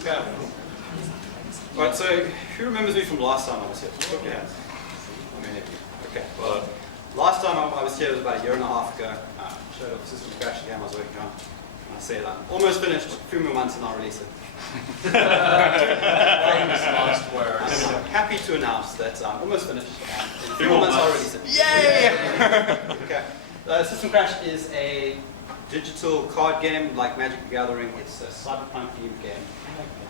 Okay. Right, so who remembers me from last time I was here? Put your hands. How many of you? Okay, well, last time I was here was about a year and a half ago. I showed off the system crash game I was working on. And I said I'm almost finished, a few more months and I'll release it. Last words. I'm happy to announce that I'm almost finished. In a few more months I'll release it. Yay! Okay. System Crash is a digital card game like Magic the Gathering. It's a cyberpunk themed game.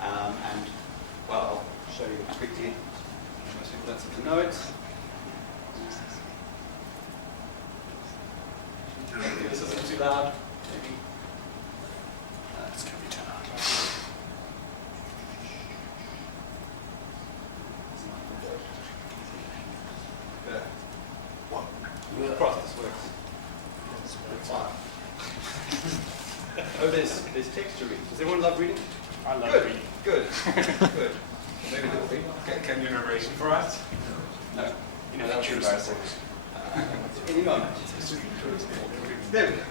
And, well, I'll show you quickly. Most people don't seem to know it. Maybe this isn't too loud. Maybe. It's going to be too loud. Okay. What? The process works. Oh, there's text to read. Does everyone love reading? I love Good. reading. Good. Good. Maybe they'll read. Okay, can you narration for us? No. You know, that's embarrassing. Any moment. There we go.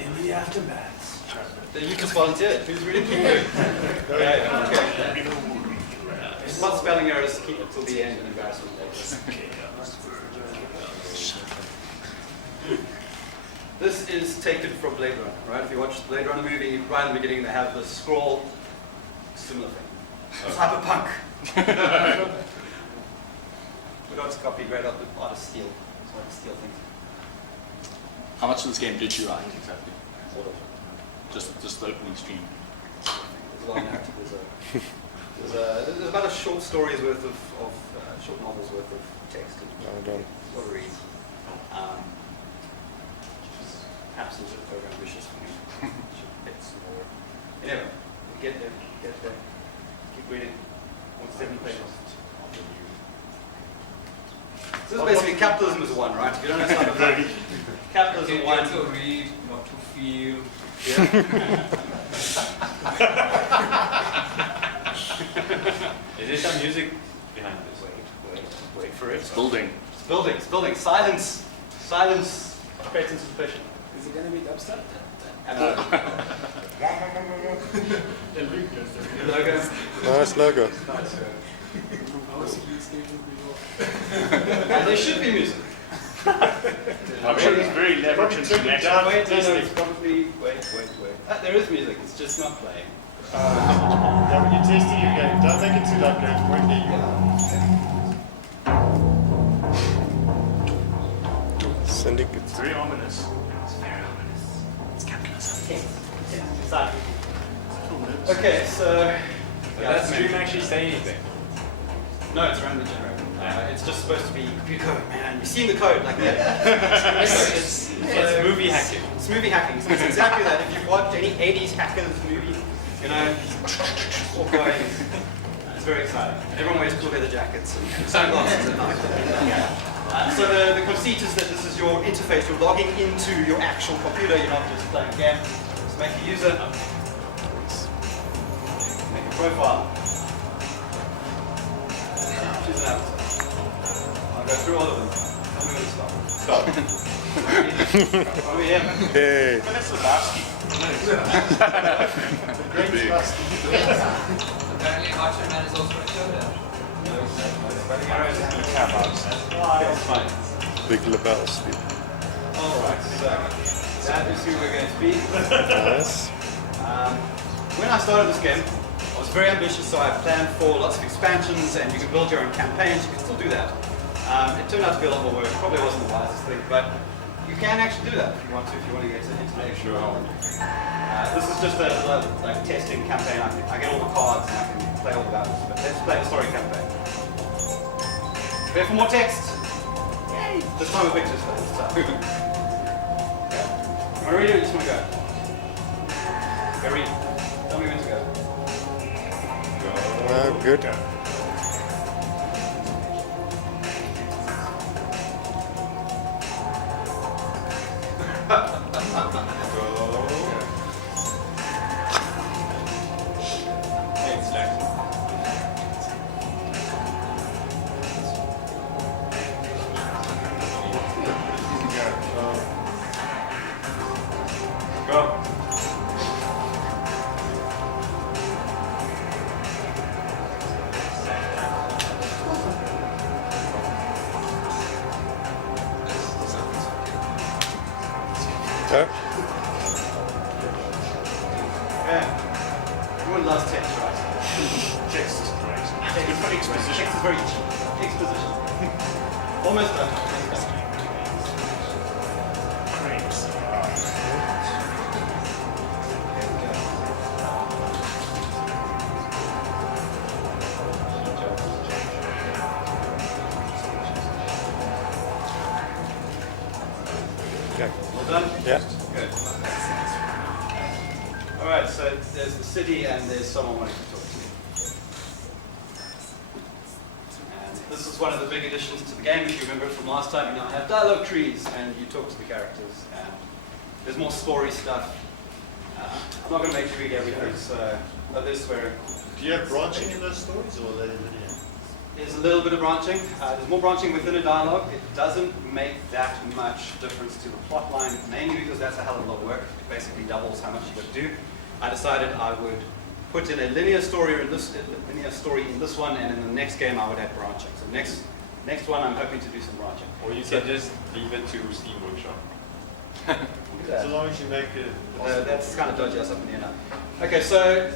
In the aftermath. You just volunteered. Who's reading? Okay. Smart spelling errors, keep it till the end and embarrassment later. This is taken from Blade Runner, right? If you watch the Blade Runner movie, right in the beginning they have the scroll, similar thing. Cyberpunk. We got to copy great artist steal. It's hard to steal things. How much of this game did you write exactly? Sort of. Just the opening stream. There's a lot of narrative. There's about a short story's worth of short novels worth of text. Well done. What to read. Absolutely very ambitious for me. Should get some more. Anyway, get there. Keep reading. 7 pages. So this is basically capitalism is one, right? If you don't know something, capitalism one. To read, not to feel. Is there some music behind this? Wait for it. It's building. It's building. Silence creates anticipation. Is it going to be dubstep? Logo. Nice logo. And there should be music. I'm sure it's very leveraged into next. It's probably. Wait. There is music, it's just not playing. Yeah, when you're testing your game, don't make it too loud, Gareth. Won't hear you. Sending it. It's very ominous. Exactly. Okay, so. Does that stream actually say anything? No, it's randomly generated. It's just supposed to be computer code, man. You've seen the code like that. It's movie hacking. It's movie hacking. So it's exactly that. If you've watched any 80s hackers movie, you know, all going. It's very exciting. Everyone wears cool leather jackets and sunglasses at night. So the conceit is that this is your interface. You're logging into your actual computer. You're not just playing a game. Just make a user. Make a profile. Choose an avatar. I'll go through all of them. Tell me when to stop. Stop. What do we have? Hey. Vanessa Lasky. Apparently, Archer Man is also a showdown. It's fine. Big Lebowski. Alright, so that is who we're going to be. Nice. When I started this game, I was very ambitious, so I planned for lots of expansions and you could build your own campaigns, you can still do that. It turned out to be a lot more work, probably wasn't the wisest thing, but you can actually do that if you want to get into the sure. This is just a like testing campaign. I get all the cards and I can play all the battles, but let's play the story campaign. Prepare for more text. Yay! This time with pictures for this time. Okay. You want to read it or you just want to go? Go read. Tell me when to go. Good. Yeah. Yeah. Everyone loves text, right? Text is great. Exposition. Text is very cheap. Exposition. Almost done. Great. Okay. All done? Yeah. Good. Alright, so there's the city and there's someone wanting to talk to you. And this is one of the big additions to the game. If you remember from last time, you now have dialogue trees and you talk to the characters. And there's more story stuff. I'm not going to make you read everything, so there's swearing. Do you have branching in those stories, or are they linear? There's a little bit of branching. There's more branching within a dialogue. It doesn't make that much difference to the plot line, mainly because that's a hell of a lot of work. It basically doubles how much you got to do. I decided I would put in a linear story in this one, and in the next game I would add branching. So next one I'm hoping to do some branching. Or you can just leave it to Steam Workshop. So long as you make it. That's kind of dodgy us up in the air now. Okay, so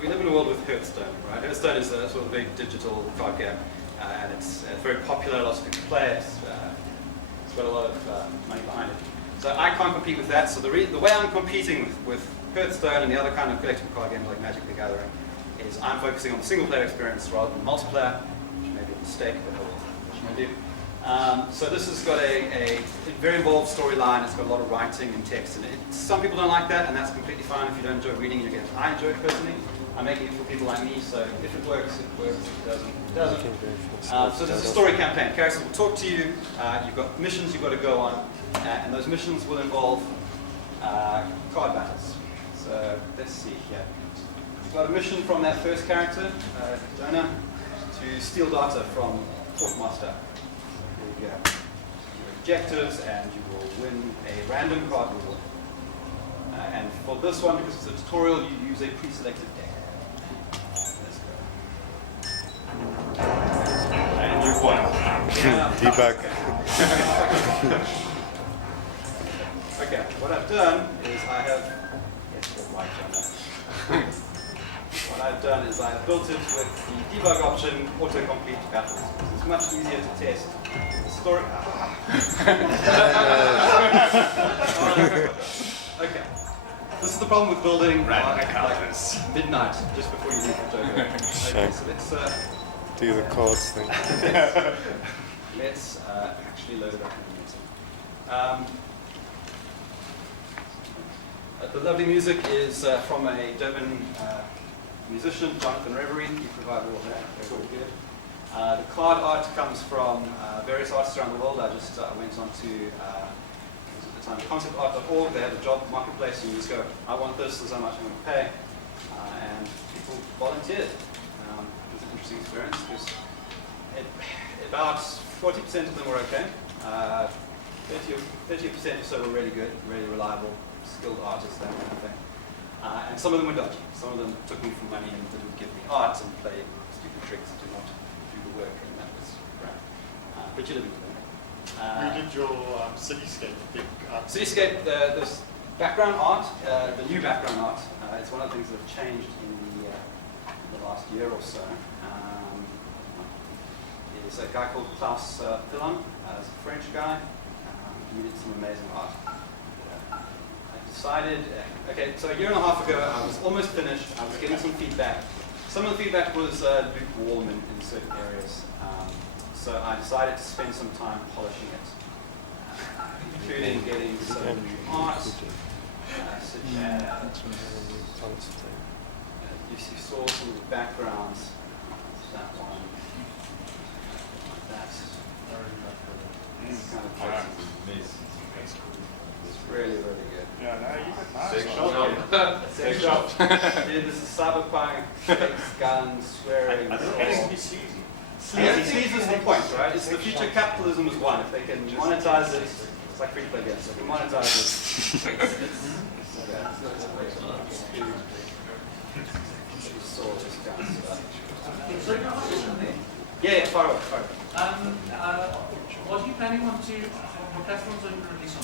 we live in a world with Hearthstone, right? Hearthstone is a sort of big digital card game, and it's very popular. Lots of people play it. It's got a lot of money behind it. So I can't compete with that. So the way I'm competing with Hearthstone and the other kind of collectible card games like Magic the Gathering is I'm focusing on the single player experience rather than multiplayer, which may be a mistake, but what you want to do. So this has got a very involved storyline. It's got a lot of writing and text, and some people don't like that, and that's completely fine if you don't enjoy reading your games. I enjoy it personally. I'm making it for people like me, so if it works, it works. If it doesn't, it doesn't. So there's a story campaign. Characters will talk to you. You've got missions you've got to go on, and those missions will involve card battles. So let's see here. We've got a mission from that first character, Jonah, to steal data from Portmaster. Here we go. Your objectives, and you will win a random card reward. And for this one, because it's a tutorial, you use a pre-selected deck. Let's go. And you've won. Yeah. Debug. Okay, what I've done is I have. Yes, you're right, Jonah. What I've done is I've built it with the debug option, autocomplete battles. It's much easier to test. The story. Okay. This is the problem with building Random like encounters. midnight, just before you leave the Joker. Okay, so let's Do the cards thing. let's actually load it up in a minute. The lovely music is from a Durban musician, Jonathan Reverie. He provided all that. Very good. The card art comes from various artists around the world. I went on to conceptart.org. They have a job marketplace, and you just go, I want this is how much I'm going to pay. And people volunteered. It was an interesting experience because about 40% of them were okay. 30% or so were really good, really reliable, skilled artists, that kind of thing. And some of them were dodgy. Some of them took me for money and didn't give me art and played stupid tricks to not do the work, and that was great. But you live with them. You did your cityscape, big Cityscape, there's background art, the new background art. It's one of the things that have changed in the last year or so. There's a guy called Klaus Pillon, he's a French guy. He did some amazing art. I decided, okay, so a year and a half ago I was almost finished. I was getting some feedback. Some of the feedback was lukewarm in certain areas. So I decided to spend some time polishing it, including getting some new art, such as you saw some of the backgrounds. That one, that kind of place. It's really, really good. Yeah, no, you got nice. Big one. shot. Big shot. Dude, this is cyberpunk, fakes, guns, swearing. I don't think it's be sleazy. Sleaze is the point, right? It's the future capitalism is one. If they can monetize it, it's like free to play games. If they can monetize it, yeah, far away. What are you planning on to, what platforms are you going to release on?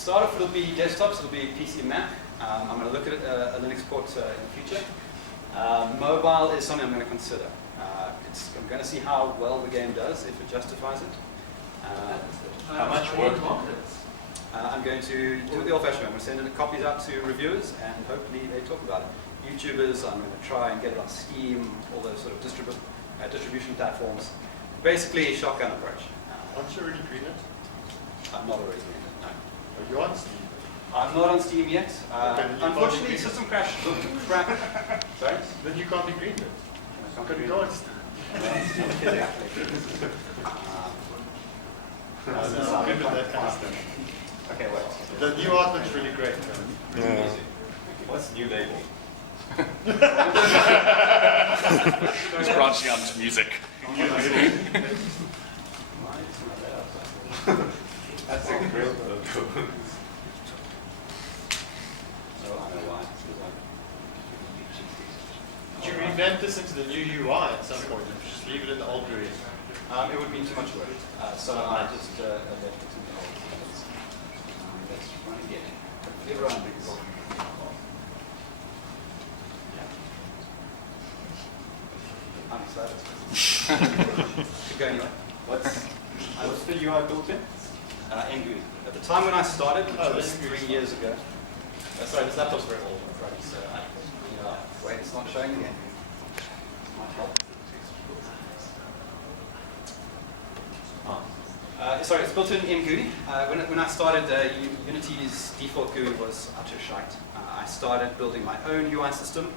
start off, it'll be desktops, it'll be PC and Mac. I'm going to look at a Linux port in the future. Mobile is something I'm going to consider. I'm going to see how well the game does, if it justifies it. How much work? I'm going to do it the old-fashioned way. I'm going to send in copies out to reviewers, and hopefully they talk about it. YouTubers, I'm going to try and get it on Steam, all those sort of distribution platforms. Basically, a shotgun approach. Aren't you already green it? I'm not already in it, no. Are you on Steam? I'm not on Steam yet. Okay, then you Unfortunately, can't be System Crash looked crap. Sorry? Then you can't be green it. I Couldn't go on Steam. Um, I'm good with that kind of stuff. Okay, wait. The new art looks really great. Yeah. What's new label? He's branching out into music. That's a great logo. So I know why. Did you revamp this into the new UI at some point? Or just leave it in the old GUI? It would be too much work. So I just left it in the old files. Let's try again. Everyone because I'm excited. Keep going anyway. What's the UI built in? MGSA. At the time when I started, which was 3 years ago. Sorry, this laptop's very old, I'm afraid. So wait, it's not showing again. Might help. Sorry, it's built in MGUI. When I started, Unity's default GUI was utter shite. I started building my own UI system.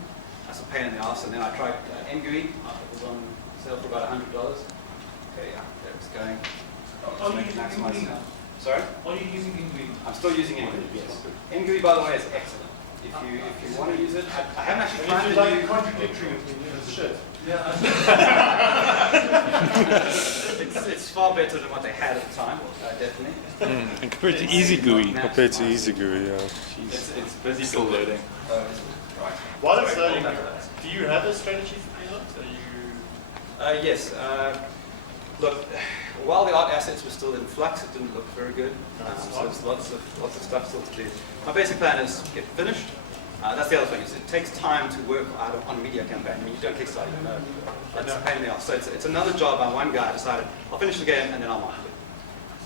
That's a pain in the ass, and then I tried MGUI. It was on sale for about $100. Okay, yeah, there it's going. Are you using MGUI now? Sorry? Are you using MGUI? I'm still using MGUI, yes. MGUI, by the way, is excellent. If you want to use it, I haven't actually tried It's the like new... contradictory opinion. It's shit. Yeah. It's far better than what they had at the time, definitely. And compared to Easy GUI. Compared to Easy GUI, yeah. It's busy still loading. Right. While it's loading, do you have a strategy for freelance? Are you... Yes. Look, while the art assets were still in flux, it didn't look very good. So there's lots of stuff still to do. My basic plan is to get finished. That's the other thing. Is it takes time to work out on a media campaign. I mean, you don't kickstart, you know. It's a pain in the ass. So it's another job by one guy. Decided I'll finish the game and then I'll market it.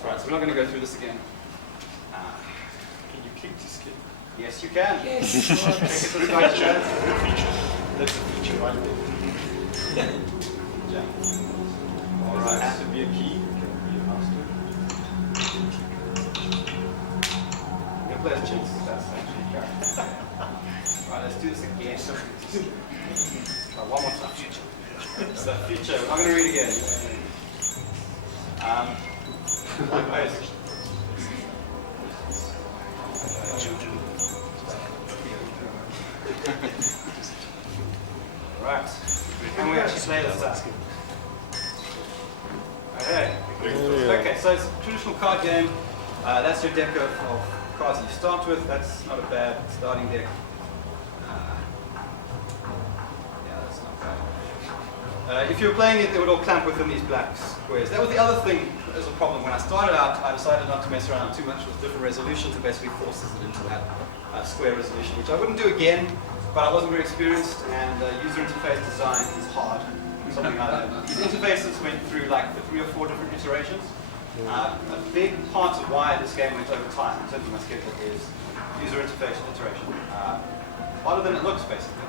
All right. So we're not going to go through this again. Can you click to skip? Yes, you can. Yes. That's a feature right there. Yeah. All right. Has to be a key. Can it be a master? I'm going to play as Chase. That's actually a character. Right, let's do this again. One more time. It's the future. We're not going to read again. Right. Can we actually play this stuff? Okay. Okay, so it's a traditional card game. That's your deck of cards that you start with. That's not a bad starting deck. Yeah, that's not bad. If you were playing it, they would all clamp within these black squares. That was the other thing that was a problem. When I started out, I decided not to mess around too much with different resolutions. It basically forces it into that square resolution, which I wouldn't do again, but I wasn't very experienced, and user interface design is hard. Something like that. These interfaces went through like 3 or 4 different iterations. A big part of why this game went over time in terms of my schedule is user interface iteration. Harder than it looks, basically.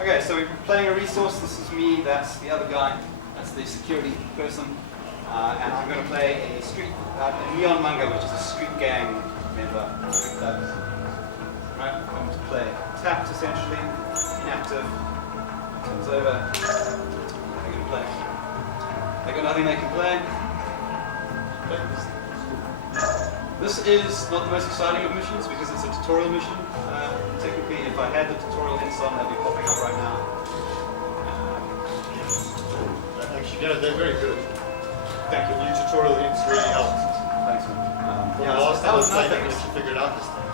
Okay, so we're playing a resource. This is me, that's the other guy, that's the security person. And I'm going to play a Neon Manga, which is a street gang member. Right, I'm going to play tapped, essentially, inactive, turns over. They're going to play. They've got nothing they can play. This is not the most exciting of missions because it's a tutorial mission. Technically, if I had the tutorial hints on, they'd be popping up right now. Actually, no, they're very good. Thank you. New tutorial hints really helped. Thanks, man. From Yeah, the last that time I was played, I nothing. managed to figure it out this time.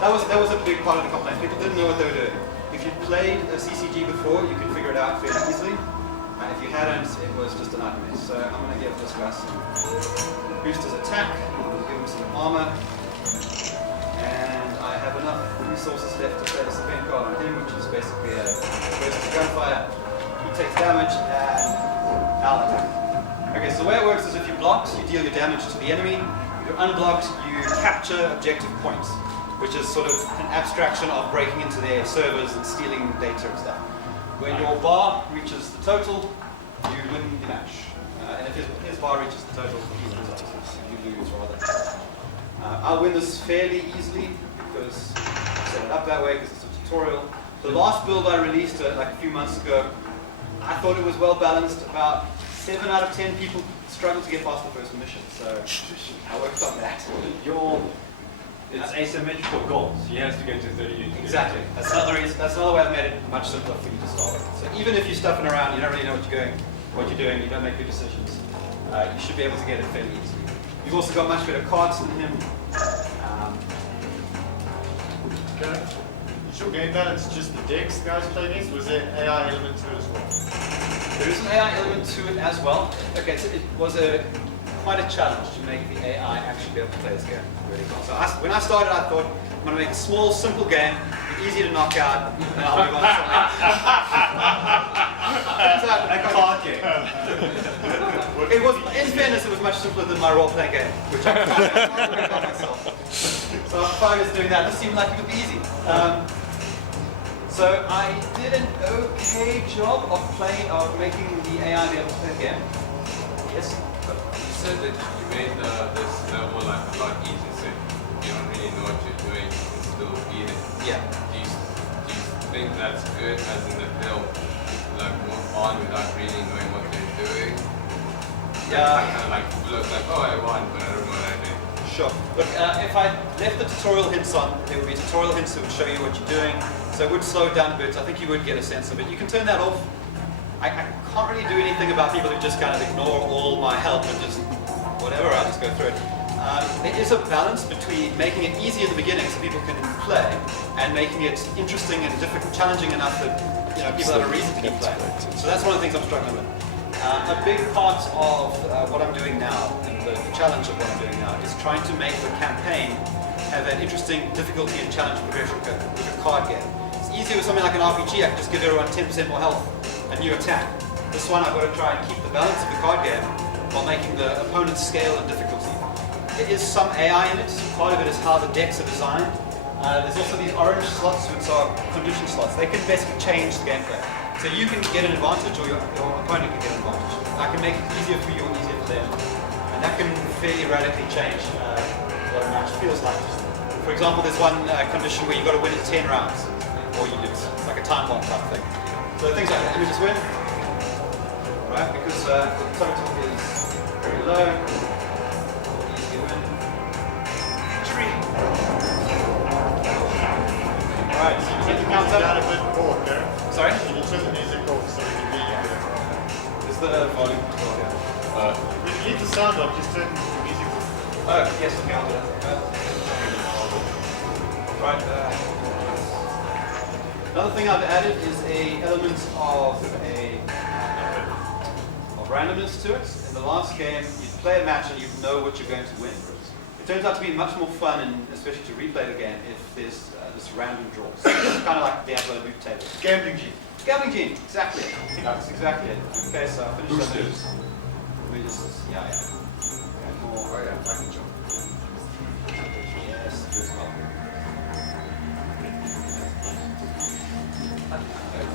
That was a big part of the complaint. People didn't know what they were doing. If you played a CCG before, you could figure it out fairly easily. And if you hadn't, it was just a nightmare. So I'm going to give this guy some boost his attack. I'm going to give him some armor. And I have enough resources left to play the second card on him, which is basically a burst of gunfire. He takes damage and I'll attack. Okay, so the way it works is if you block, you deal your damage to the enemy. If you're unblocked, you capture objective points, which is sort of an abstraction of breaking into their servers and stealing data and stuff. When your bar reaches the total, you win the match. And if his bar reaches the total, he loses, you lose rather. I'll win this fairly easily because I set it up that way because it's a tutorial. The last build I released like a few months ago, I thought it was well balanced. About 7 out of 10 people struggled to get past the first mission, so I worked on that. It's asymmetrical goals. He has to go to 30. Exactly. That's another reason. That's another way I've made it much simpler for you to start with. So even if you're stuffing around, you don't really know what you're doing, you don't make good decisions, you should be able to get it fairly easily. You've also got much better cards than him. Okay. Is your game balance just the decks guys play against? Was there AI element to it as well? There is an AI element to it as well. Okay, so it was quite a challenge to make the AI actually be able to play this game really well. So when I started, I thought, I'm going to make a small, simple game, easy to knock out, and I'll move on to something else. A card game. It was, in fairness, it was much simpler than my role-playing game, which I can't on myself. So after 5 years doing that, this seemed like it would be easy. So I did an okay job of making the AI be able to play the game. Yes. You said that you made this level like a lot easier, so you don't really know what you're doing, you can still beat it. Yeah. Do you think that's good, as in the film, like move on without really knowing what they're doing? Yeah. Kind of like look like, oh, I won, but I don't know what I did. Sure. Look, if I left the tutorial hints on, there would be tutorial hints that would show you what you're doing, so it would slow it down a bit. I think you would get a sense of it. You can turn that off. I can't really do anything about people who just kind of ignore all my help and just whatever, I'll just go through it. There is a balance between making it easy at the beginning so people can play, and making it interesting and difficult, challenging enough that people have a reason to keep playing. So that's one of the things I'm struggling with. A big part of what I'm doing now, and the challenge of what I'm doing now, is trying to make the campaign have an interesting difficulty and challenge progression curve with a card game. It's easier with something like an RPG. I can just give everyone 10% more health, a new attack. This one I've got to try and keep the balance of the card game while making the opponent's scale and difficulty. There is some AI in it. Part of it is how the decks are designed. There's also these orange slots, which are condition slots. They can basically change the gameplay. So you can get an advantage, or your opponent can get an advantage. I can make it easier for you or easier for them. And that can fairly radically change what a match feels like. For example, there's one condition where you've got to win in 10 rounds, or you lose. It's like a time bomb type thing. So things like that, you just win. Right, because the total is very low. Easy win. Alright, so you get the counter. Down a bit more, Gareth. Sorry? Can you turn the music off so we can hear you better? Is the volume? If you leave the sound off, just turn the music off. Oh, yes, okay, I'll do that. Right. Another thing I've added is a element of randomness to it. In the last game, you play a match and you know what you're going to win. It turns out to be much more fun, and especially to replay the game, if there's this random draw. So it's kind of like Diablo loot table. Gambling gene. Gambling gene, exactly. That's exactly it. Okay, so I finished that. Let me just, yeah. Okay, more. Oh yeah, I can jump. Yes, you as well.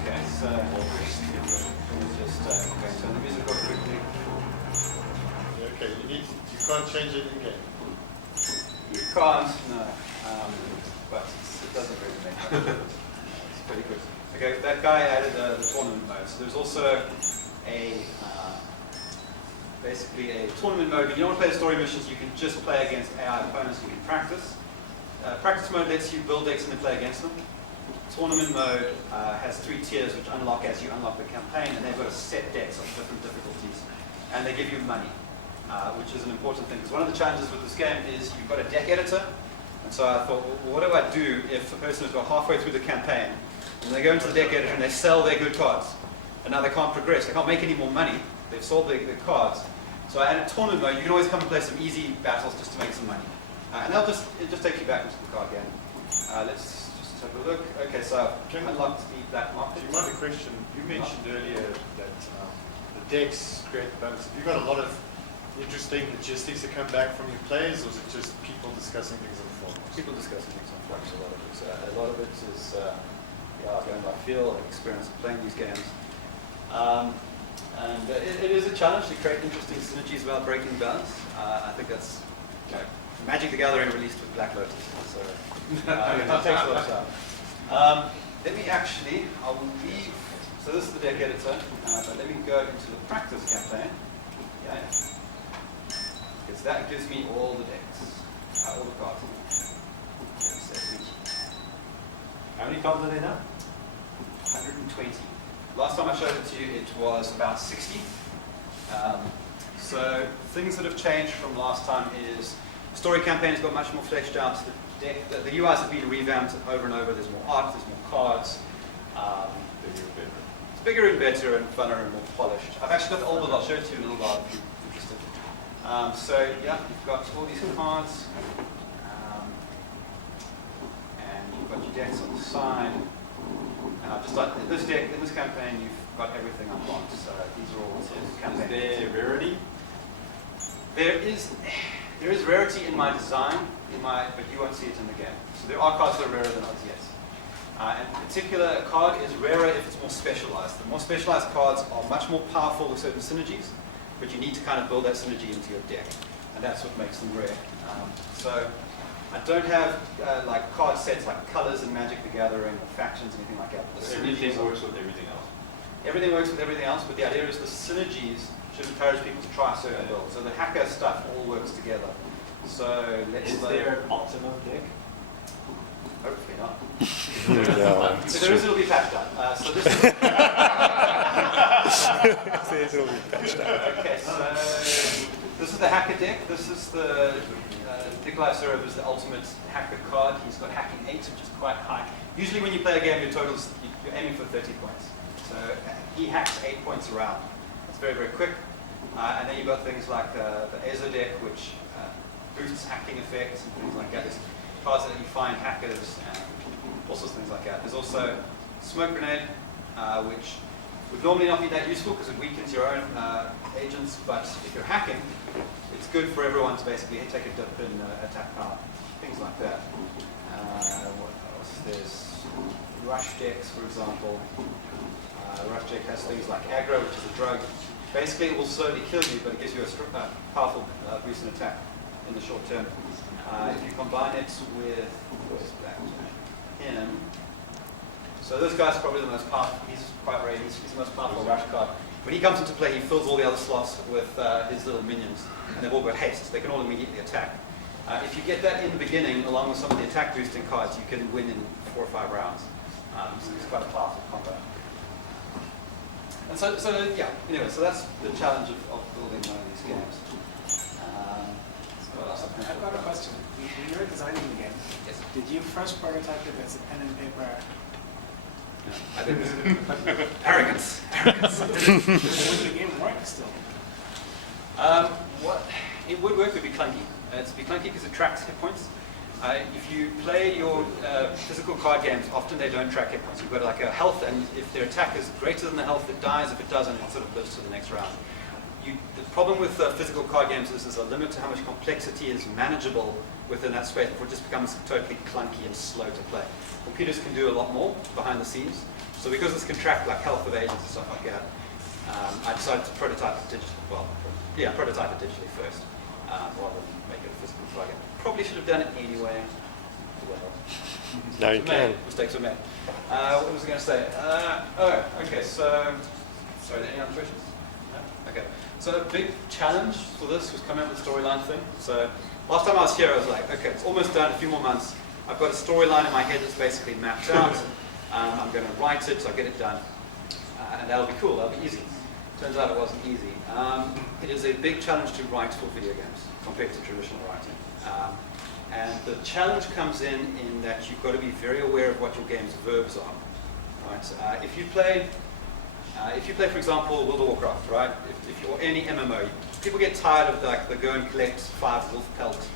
Okay, so let me just turn the music off quickly. Okay, you can't change it in game. You can't, no. But it doesn't really make much difference. It's pretty good. Okay, that guy added the tournament mode. So there's also basically a tournament mode. When you don't want to play the story missions, you can just play against AI opponents. You can practice. Practice mode lets you build decks and then play against them. Tournament mode has 3 tiers which unlock as you unlock the campaign, and they've got a set decks of different difficulties. And they give you money, which is an important thing. Because one of the challenges with this game is you've got a deck editor. And so I thought, well, what do I do if a person has got halfway through the campaign, and they go into the deck editor and they sell their good cards, and now they can't progress, they can't make any more money, they've sold their cards. So I added tournament mode. You can always come and play some easy battles just to make some money. And it'll just take you back into the card game. Let's just have a look. Okay, so Can- unlocked the black market. Do you mind a question? You mentioned earlier that the decks create the balance. Have you got a lot of interesting logistics that come back from your players, or is it just people discussing things on the forums? People discussing things on forums. A lot of it is going by feel and experience of playing these games. And it is a challenge to create interesting synergies without breaking balance. I think that's Magic the Gathering released with Black Lotus. So it takes a lot of time. Let me actually, I'll leave, so this is the deck editor, but let me go into the practice campaign. Because that gives me all the decks, all the cards. How many cards are there now? 120. Last time I showed it to you, it was about 60. So things that have changed from last time is story campaign has got much more fleshed out. The deck, the UIs have been revamped over and over. There's more art, there's more cards. It's bigger and better and funner and more polished. I've actually got the old one. I'll show it to you in a little while if you're interested. So yeah, you've got all these cards, and you've got your decks on the side. Just like this deck, in this campaign, you've got everything unlocked. So these are all campaign. Is there rarity? There is rarity in my design, but you won't see it in the game. So there are cards that are rarer than others, yes. And in particular, a card is rarer if it's more specialized. The more specialized cards are much more powerful with certain synergies, but you need to kind of build that synergy into your deck, and that's what makes them rare. So I don't have like card sets like colors in Magic the Gathering or factions, anything like that. The Everything synergies works with everything else. Everything works with everything else, but the idea is the synergies should encourage people to try certain builds. So the hacker stuff all works together. So let's Is there an optimum deck? hopefully not. Yeah, If there is, it'll be patched up. So this is it'll be patched out. okay. So this is the hacker deck. This is the Nikolai Surov is the ultimate hacker card. He's got hacking 8, which is quite high. Usually, when you play a game, your totals you're aiming for 30 points. So he hacks 8 points around. It's very, very quick. And then you've got things like the Azo deck, which boosts hacking effects and things like that. There's cards that you find hackers and all sorts of things like that. There's also Smoke Grenade, which would normally not be that useful because it weakens your own agents, but if you're hacking, it's good for everyone to basically take a dip in attack power, things like that. What else? There's Rush decks, for example. Rush deck has things like aggro, which is a drug. Basically, it will slowly kill you, but it gives you a powerful boost in attack in the short term. If you combine it with him, so this guy's probably the most powerful. He's quite rare. He's the most powerful rush card. When he comes into play, he fills all the other slots with his little minions, and they've all got haste. They can all immediately attack. If you get that in the beginning, along with some of the attack boosting cards, you can win in 4 or 5 rounds. So it's quite a powerful combo. And so yeah, anyway, so that's the challenge of building one of these games. I've got a question. When you were designing the game, Yes. did you first prototype it as a pen and paper? No, I didn't. Arrogance. Would the game work still? What it would work would be clunky. It'd be clunky because it tracks hit points. If you play your physical card games, often they don't track hit points. You've got like a health, and if their attack is greater than the health, it dies. If it doesn't, it sort of lives to the next round. The problem with physical card games is there's a limit to how much complexity is manageable within that space before it just becomes totally clunky and slow to play. Computers can do a lot more behind the scenes. So because this can track like health of agents and stuff like that, I decided to prototype it digitally. Prototype it digitally first, rather than make it a physical card game. Probably should have done it anyway. Well, Now you can. mistakes were made. What was I going to say? Okay. So, sorry, any other questions? No? Okay. So a big challenge for this was coming up with the storyline thing. So last time I was here, I was like, okay, it's almost done, a few more months. I've got a storyline in my head that's basically mapped out. I'm going to write it, so I get it done. And that'll be cool, that'll be easy. Turns out it wasn't easy. It is a big challenge to write for video games compared to traditional writing. And the challenge comes in that you've got to be very aware of what your game's verbs are. Right? If you play, for example, World of Warcraft, right? If you're any MMO, people get tired of like the go and collect 5 wolf pelt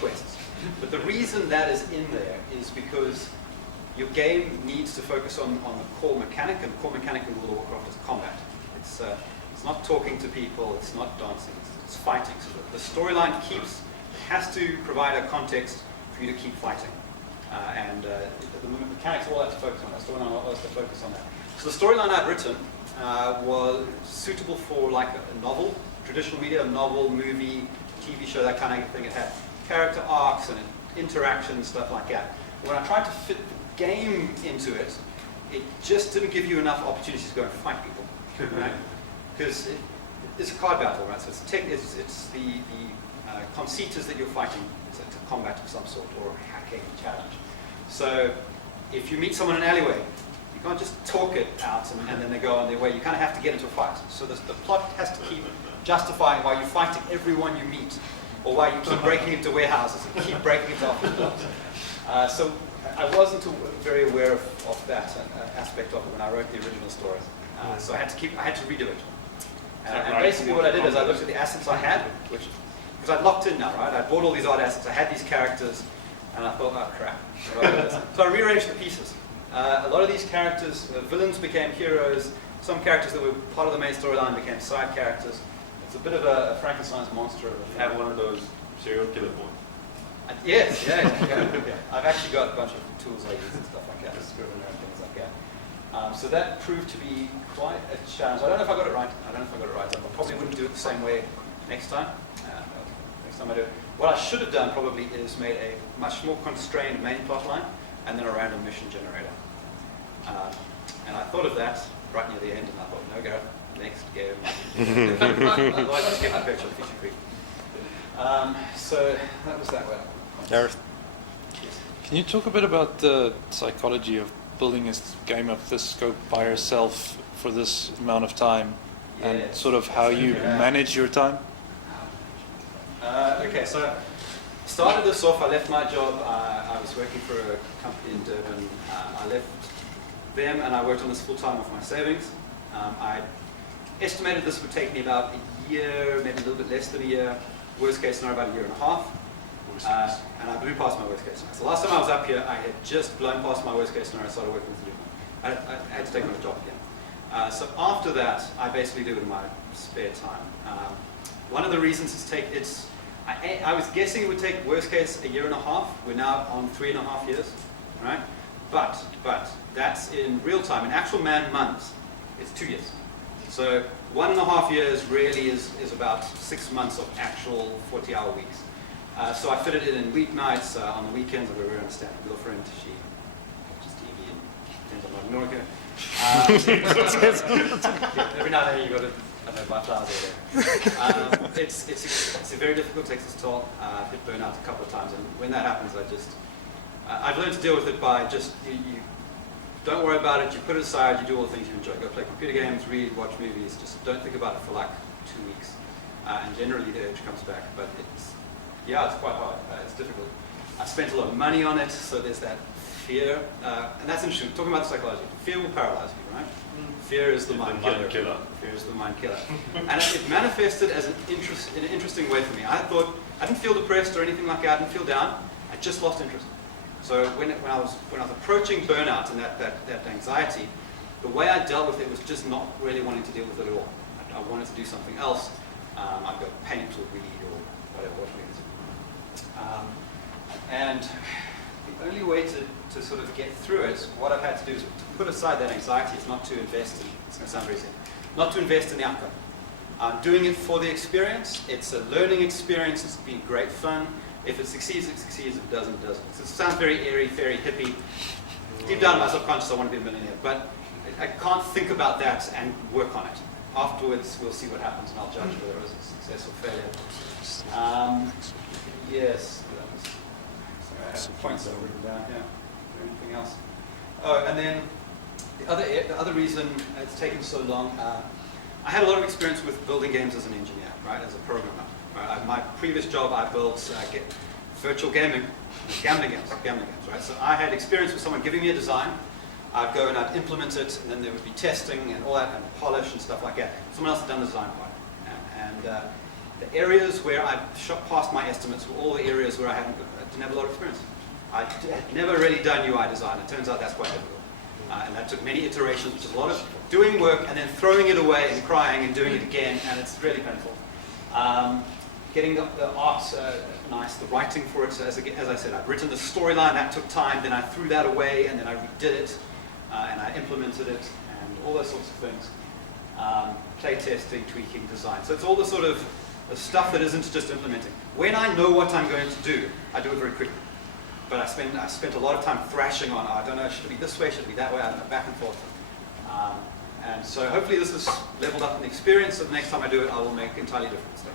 quests. But the reason that is in there is because your game needs to focus on the core mechanic, and the core mechanic in World of Warcraft is combat. It's not talking to people, it's not dancing, it's fighting. So the storyline has to provide a context for you to keep fighting. The mechanics, all that to focus on that. Storyline, all that to focus on that. So the storyline I'd written was suitable for like a novel, traditional media, a novel, movie, TV show, that kind of thing. It had character arcs and interactions, stuff like that. When I tried to fit the game into it, it just didn't give you enough opportunities to go and fight people, right? Because it's a card battle, right? So it's the conceit is that you're fighting. It's a combat of some sort or a hacking challenge. So if you meet someone in an alleyway, you can't just talk it out and then they go on their way. You kind of have to get into a fight. So the plot has to keep justifying why you're fighting everyone you meet, or why you keep breaking into warehouses and keep breaking into office blocks. So I wasn't very aware of that aspect of it when I wrote the original story. So I had to redo it. And basically what I did is I looked at the assets I had, because I'd locked in now, right? I bought all these odd assets, I had these characters, and I thought, oh crap. So I rearranged the pieces. A lot of these characters, villains became heroes, some characters that were part of the main storyline became side characters. It's a bit of a Frankenstein's monster. Have one of those serial killer boards. Yes, yeah. I've actually got a bunch of tools I use and stuff like that, scribbler and things like that. So that proved to be quite a challenge. I don't know if I got it right. I probably wouldn't do it the same way next time. Next time I do it. What I should have done probably is made a much more constrained main plot line and then a random mission generator. And I thought of that right near the end, and I thought, no, Gareth, next game. Otherwise, just get my picture of Feature Creek. So that was that way. Gareth? Yes. Can you talk a bit about the psychology of building a game of this scope by yourself for this amount of time, and Yes. sort of how you manage your time? Okay, so started this off, I left my job, I was working for a company in Durban. I left them and I worked on this full-time with my savings. I estimated this would take me about a year, maybe a little bit less than a year. Worst case scenario, about a year and a half. And I blew past my worst case scenario. So last time I was up here, I had just blown past my worst case scenario and started working with you. I had to take another job again. So after that, I basically do it in my spare time. One of the reasons I was guessing it would take worst case a year and a half. We're now on 3.5 years, right? But that's in real time. In actual man months, it's 2 years. So 1.5 years really is about 6 months of actual 40-hour weeks. So I fitted it in weeknights, on the weekends. I have a very understanding girlfriend. She watches TV and depends on what every now and then you've got to, I don't know, buy flowers or whatever. It's very difficult, takes its toll. I've hit burnout a couple of times, and when that happens, I've learned to deal with it by just, you don't worry about it, you put it aside, you do all the things you enjoy. Go play computer games, read, watch movies, just don't think about it for like 2 weeks. And generally the urge comes back, but it's quite hard, it's difficult. I spent a lot of money on it, so there's that fear, and that's interesting, talking about the psychology. Fear will paralyze you, right? Fear is the mind killer. Fear is the mind killer. And it manifested as in an interesting way for me. I didn't feel depressed or anything like that, I didn't feel down, I just lost interest. So when I was approaching burnout and that anxiety, the way I dealt with it was just not really wanting to deal with it at all. I wanted to do something else. I'd go paint or read or whatever it was. And the only way to sort of get through it, what I've had to do is to put aside that anxiety. It's not to invest in, it's going to sound very simple, not to invest in the outcome. I'm doing it for the experience. It's a learning experience. It's been great fun. If it succeeds, it succeeds. If it doesn't, it doesn't. It sounds very airy, fairy, hippie. Deep down in my subconscious, I want to be a millionaire. But I can't think about that and work on it. Afterwards, we'll see what happens, and I'll judge whether it was a success or failure. Yes. Sorry, I have some points that are written down here. Is there anything else? Oh, and then the other reason it's taken so long, I had a lot of experience with building games as an engineer, right, as a programmer. Right? My previous job, I built virtual gambling games, right? So I had experience with someone giving me a design. I'd go and I'd implement it, and then there would be testing and all that, and polish and stuff like that. Someone else had done the design part. And The areas where I shot past my estimates were all the areas where I didn't have a lot of experience. I had never really done UI design. It turns out that's quite difficult. And that took many iterations, which is a lot of doing work and then throwing it away and crying and doing it again, and it's really painful. Getting the art nice, the writing for it, as I said, I'd written the storyline, that took time, then I threw that away, and then I redid it, and I implemented it, and all those sorts of things. Play testing, tweaking, design. So it's all the sort of the stuff that isn't just implementing. When I know what I'm going to do, I do it very quickly. But I spent a lot of time thrashing on, I don't know, should it be this way, should it be that way, I don't know, back and forth. And so hopefully this has leveled up in the experience, so the next time I do it, I will make entirely different mistakes.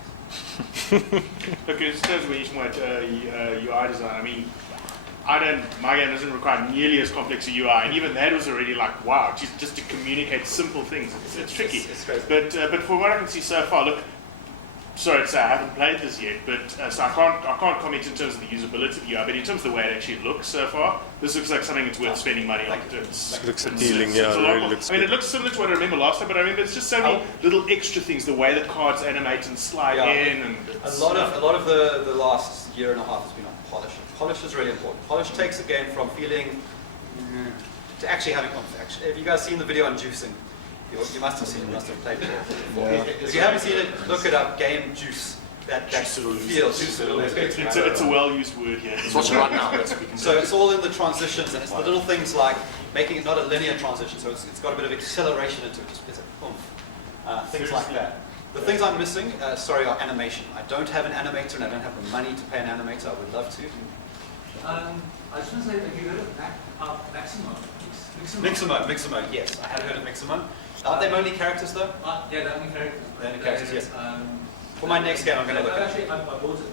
Okay, in terms of when you're talking about UI design, I mean, my game doesn't require nearly as complex a UI, and even that was already like, wow, just to communicate simple things, it's tricky. It's crazy. But from what I can see so far, look, sorry to say I haven't played this yet, but so I can't comment in terms of the usability of the UI, but in terms of the way it actually looks so far, this looks like something that's worth spending money on. It looks appealing, yeah, it really looks I mean, good. it looks similar to what I remember last time, but I remember it's just so many little extra things, the way the cards animate and slide in, and a lot of the last year and a half has been on polish. Polish is really important. Polish takes a game from feeling to actually having fun. Have you guys seen the video on juicing? You must have seen it, you must have played it before. If you haven't seen it, look it up, game juice. That feels it's a well-used word here. It's watching right now. So it's all in the transitions, and it's the little things like making it not a linear transition, so it's got a bit of acceleration into it, just it's a oomph. Things like that. The things I'm missing, are animation. I don't have an animator, and I don't have the money to pay an animator. I would love to. I just want to say, have you heard of Maximo? Mixamo, yes. I had heard of Mixamo. Aren't they only characters, though? Yeah, they're only characters. They're only characters, yes. For my next game, I'm going to look at it. Actually, I bought it.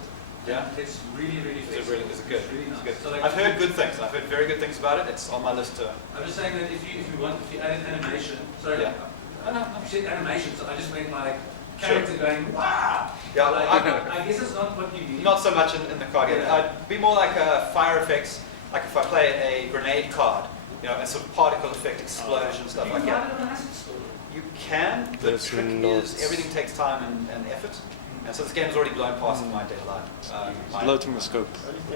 Yeah? It's really, really Is it flexible. really, is it good? It's really It's nice. good. So, like, I've heard good things. I've heard very good things about it. It's on my list to... I'm just saying that if you added animation, sorry, Yeah. you said animation, so I just meant like character going, wow! Yeah, Like, I- I guess it's not what you need. Not so much in the card game. Yeah. I'd be more like fire effects, like if I play a grenade card, a sort of particle effect, explosion, stuff You like can that. write it on acid story. You can. The There's trick not- is everything takes time and effort. And so this game has already blown past my deadline. Bloating the scope.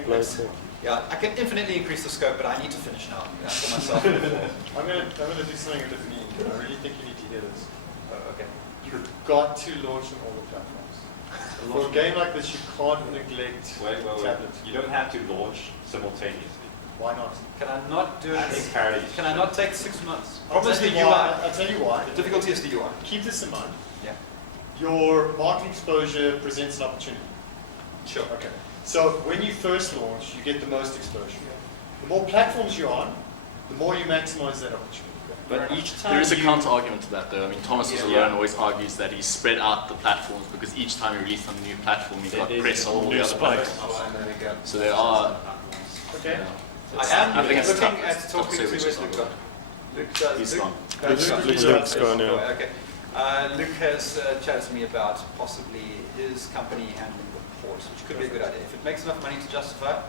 Bloating. Yeah, I can infinitely increase the scope, but I need to finish now for myself. I'm gonna do something a bit mean. I really think you need to hear this. Okay. You've got to launch on all the platforms. For a game like this, you can't neglect Wait. tablet. You don't have to launch simultaneously. Why not? Can I not do it? I think parity. Can I not take 6 months? I'll Problem is tell the you UI. why. I'll tell you why. The difficulty is the UI. Keep this in mind. Yeah. Your market exposure presents an opportunity. Sure. Okay. So when you first launch, you get the most exposure. The more platforms you're on, the more you maximize that opportunity. But there is a counter argument to that, though. I mean, Thomas alone always argues that he's spread out the platforms because each time he releases a new platform, he's got press on all the other platforms. So there are. Okay. I am I think it's looking tough. at It's talking to tough to say which Luke. one. He's gone. Luke's gone, yeah. Okay. Luke has chatted to me about possibly his company handling the port, which could be a good idea. If it makes enough money to justify it,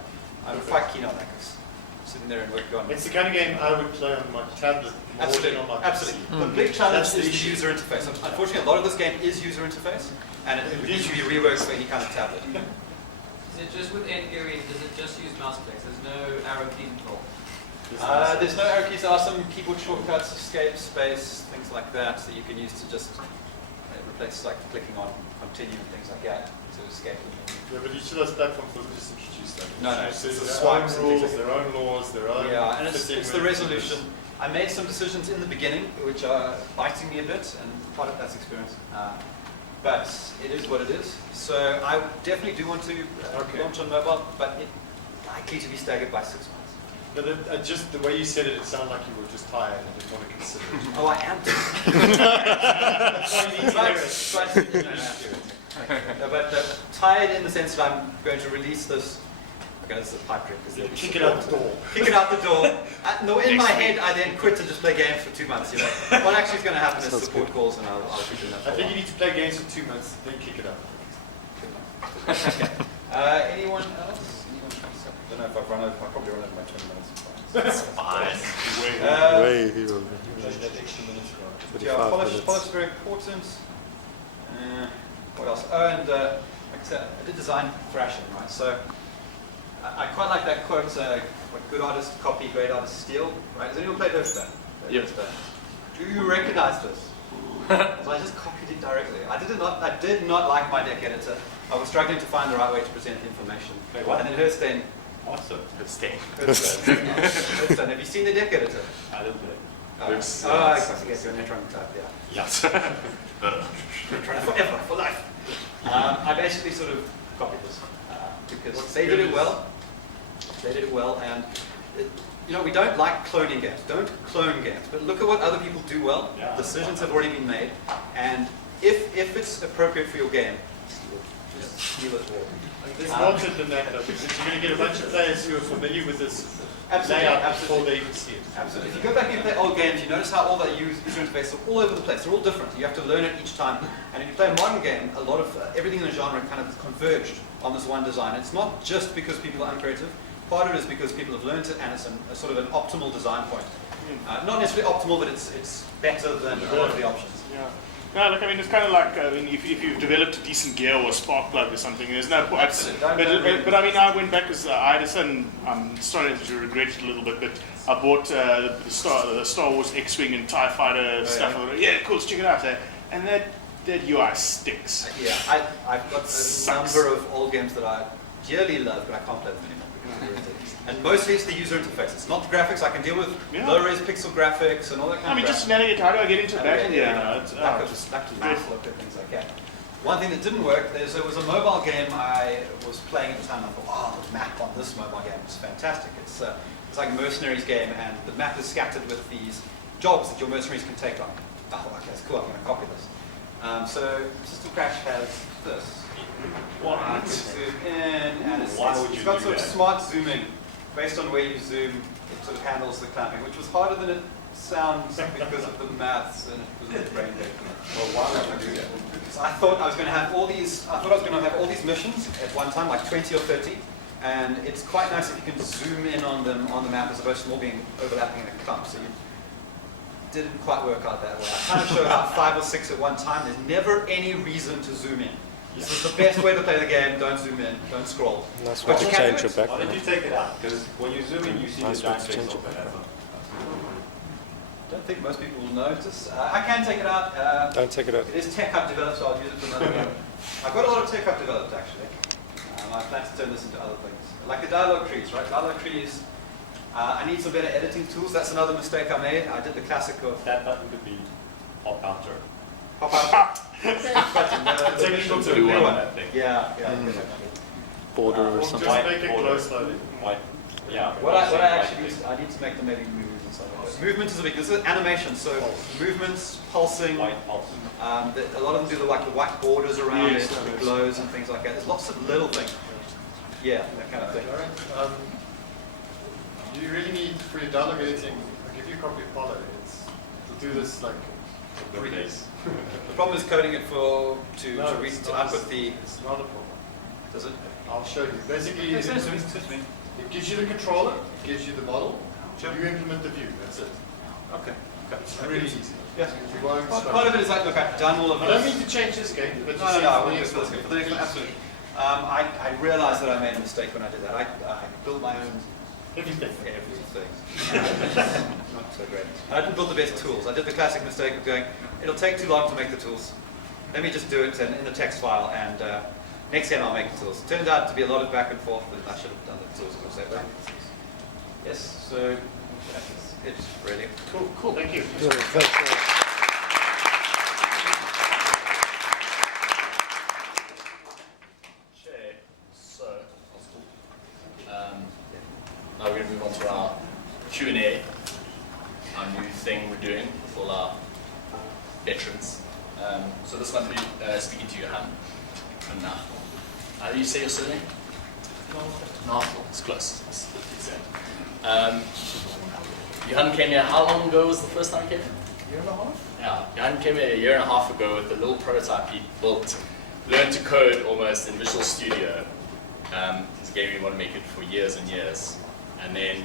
I'm quite keen on that because sitting there and working on it. It's the kind of game I would play on my tablet more Absolutely, than on my absolutely. PC. The big challenge That's the is the issue. user interface. Unfortunately, a lot of this game is user interface, and it would usually reworks for any kind of tablet. Is it just with N-Geary, does it just use mouse clicks? There's no arrow key involved? There's no arrow keys. There are some keyboard shortcuts, escape, space, things like that you can use to just replace like clicking on continue and things like that to escape. Yeah, but each of those platforms doesn't just introduce that. No, It's it's the their swipes own and things rules, like their own laws, their own. Yeah, and it's fitting the with- resolution. I made some decisions in the beginning which are biting me a bit, and part of that's experience. But it is what it is. So I definitely do want to launch on mobile, but it's likely to be staggered by 6 months. But just the way you said it, it sounded like you were just tired and didn't want to consider it. Oh, I am. That's why you need to hear it. But tired in the sense that I'm going to release this. Okay, this is a pipe trick. Kick it out the door. Kick it out the door. No, in my head, I then quit and just play games for 2 months. What actually is going to happen is support calls, and I'll keep doing that. I think you need to play games for 2 months, then kick it out. Okay. Anyone else? I don't know if I've run over. I probably run over my 20 minutes. That's fine. Way hero. Yeah, 35 polish minutes. is very important. what else? Oh, and like I said, I did design thrashing, right? So I quite like that quote, what good artists copy, great artists steal, right? Has anyone played Hearthstone? Yes. Do you recognize this? So I just copied it directly. I did not like my deck editor. I was struggling to find the right way to present the information. Wait, what? And then Hearthstone. Awesome. Hearthstone. Have you seen the deck editor? I didn't play. Oops. I guess you're a Neutron type, yeah. Yes. Neutron forever, for life. I basically sort of copied this because they did it well. They did it well, and we don't like cloning games. Don't clone games, but look at what other people do well. Yeah. Decisions have already been made, and if it's appropriate for your game, just steal it all. There's more to it than that, though, because you're going to get a bunch of players who are familiar with this Absolutely, layout absolutely. before they even see it. Absolutely. If you go back and play old games, you notice how all the user interfaces are all over the place. They're all different. You have to learn it each time. And if you play a modern game, a lot of everything in the genre kind of converged on this one design. It's not just because people are uncreative. Part of it is because people have learned it, and it's a sort of an optimal design point. Not necessarily optimal, but it's better than a lot of the options. Yeah. No, look, I mean, it's kind of like, if you've developed a decent gear or a spark plug or something, there's no point. But I mean, I went back because I had a son, I'm starting to regret it a little bit, but I bought the Star Wars X-Wing and TIE Fighter stuff. Yeah, cool, let's check it out. And that UI stinks. Yeah, I've got a number of old games that I dearly love, but I can't play them anymore. And mostly it's the user interface. It's not the graphics. I can deal with low-res pixel graphics and all that kind of I mean, crap. just navigate, how do I get into it back? Lack of mouse look and things like that. One thing that didn't work, there was a mobile game I was playing at the time, and I thought, the map on this mobile game is fantastic. It's like a mercenaries game, and the map is scattered with these jobs that your mercenaries can take on. Oh, okay, that's cool, I'm going to copy this. So System Crash has this. What? Zoom in, and it's Why would you got do sort of that? smart zooming. Based on where you zoom, it sort of handles the clamping, which was harder than it sounds because of the maths and because of the brain data. Well, why would you do that? So I thought I was going to have all these. I thought I was going to have all these missions at one time, like 20 or 30, and it's quite nice if you can zoom in on them on the map as opposed to all being overlapping in a clump. So you didn't quite work out that way. I kind of showed out 5 or 6 at one time. There's never any reason to zoom in. This is the best way to play the game. Don't zoom in. Don't scroll. Nice But way you to can change do your it. Why did background. you take it out? Because when you zoom in, you see Nice the way dark to change pixel. your background. I don't think most people will notice. I can take it out. Don't take it out. It is tech hub developed, so I'll use it for another game. I've got a lot of tech hub developed actually. I plan to turn this into other things. Like the dialogue trees, right? Dialogue trees. I need some better editing tools. That's another mistake I made. I did the classic of That button could be pop counter. pop out. It's actually to do new one one. that thing. Yeah. Border or Or something. just make it border. glow slowly. White. Yeah. What I white actually thing. use, I need to make them maybe move and stuff like that. Movement is a big. This is animation, so movements, pulsing. White pulse. A lot of them do the white borders around Yes, it, yes. the glows and things like that. There's lots of little things. Yeah, that kind of thing. You really need, for your dialogue editing, I'll give you a copy of Apollo. To do this like Good days. The problem is coding it to it's not. output the. It's not a problem. Does it? I'll show you. Basically, It it gives you the controller, it gives you the model, you implement the view, that's it. Okay. It's really easy. Yes. You won't Part of it is like, look, I've done all of I this. don't mean to change this game, but No, I won't do this game. For the next one, absolutely. I realized that I made a mistake when I did that. I built my own everything. everything. Not so great. I didn't build the best tools. I did the classic mistake of going, it'll take too long to make the tools. Let me just do it in the text file, and next game I'll make the tools. Turned out to be a lot of back and forth, and I should have done the tools at the same time. Yes, so that's it, really. Cool. Thank you. Yeah, thanks, Okay, so now we're going to move on to our Q&A, our new thing we're doing with all our veterans. So this one we're speaking to Johan and Nachel. How do you say your surname? Nachel. It's close. It's Johan came here, how long ago was the first time he came here? Year and a half? Yeah, Johan came here a year and a half ago with a little prototype he built, learned to code almost in Visual Studio. He's a game he wanted to make it for years and years. And then